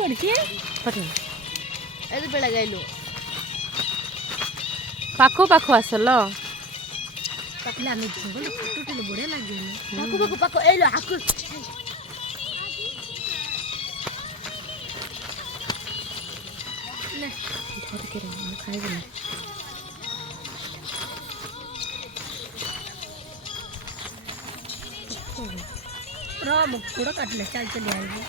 ପଡିଛି ଏତେ ବେଳା ଗାଇଲୁ ପାଖ ପାଖ ଆସିଲ ଆମେ ଫଟୋ ବଢିଆ ଲାଗିବନି ପାଖ ପାଖ ପାଖ ଏଇଲୋ ଆକୁ ଖାଇବିନି ଗୋଡ କାଟିଲେ ଚାଲି ଚାଲି ଆଇବି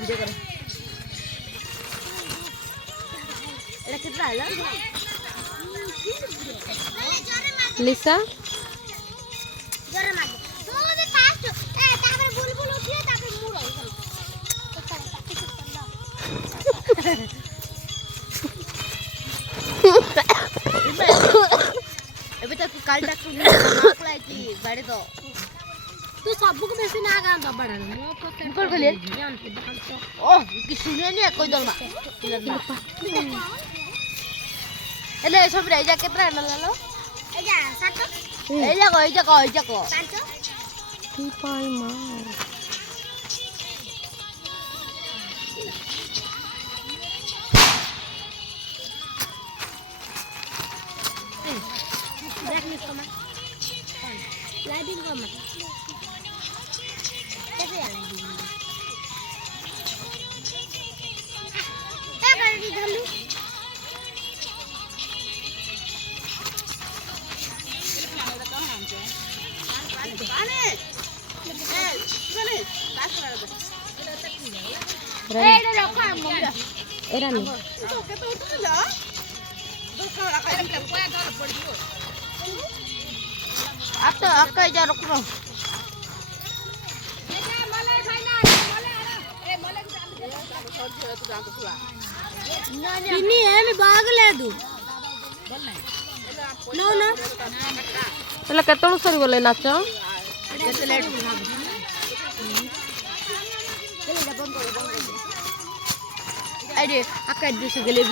ଭିଡ଼ିଓ କର ଏଟା କେତେ ହେଲା ଲିସା ଏବେ ତାକୁ କାଲି ତାକୁ ଲାଇକି ବାଡେ ତ ତୁ ସବୁକୁ ବେଶୀ ନା ଗାଁ ଦବାଡା ମୋ କଣ କହିଲେ ଓ କି ଶୁଣିନି କହି ଦଲମା ହେଲେ ସବୁ ଏଇଟା କେତେ ନେଲ ଏଇଟା 7 ଏଇଟା কি পাই মা देख मिस कमा लाइटिंग कमा कैसे लाइटिंग ए गाड़ी धलू अक्का जा रुक रो इनी है मैं भाग ले दू नो ना એટલે કેતળું સરી બોલે નાચ अरे अक्का दूसरे गले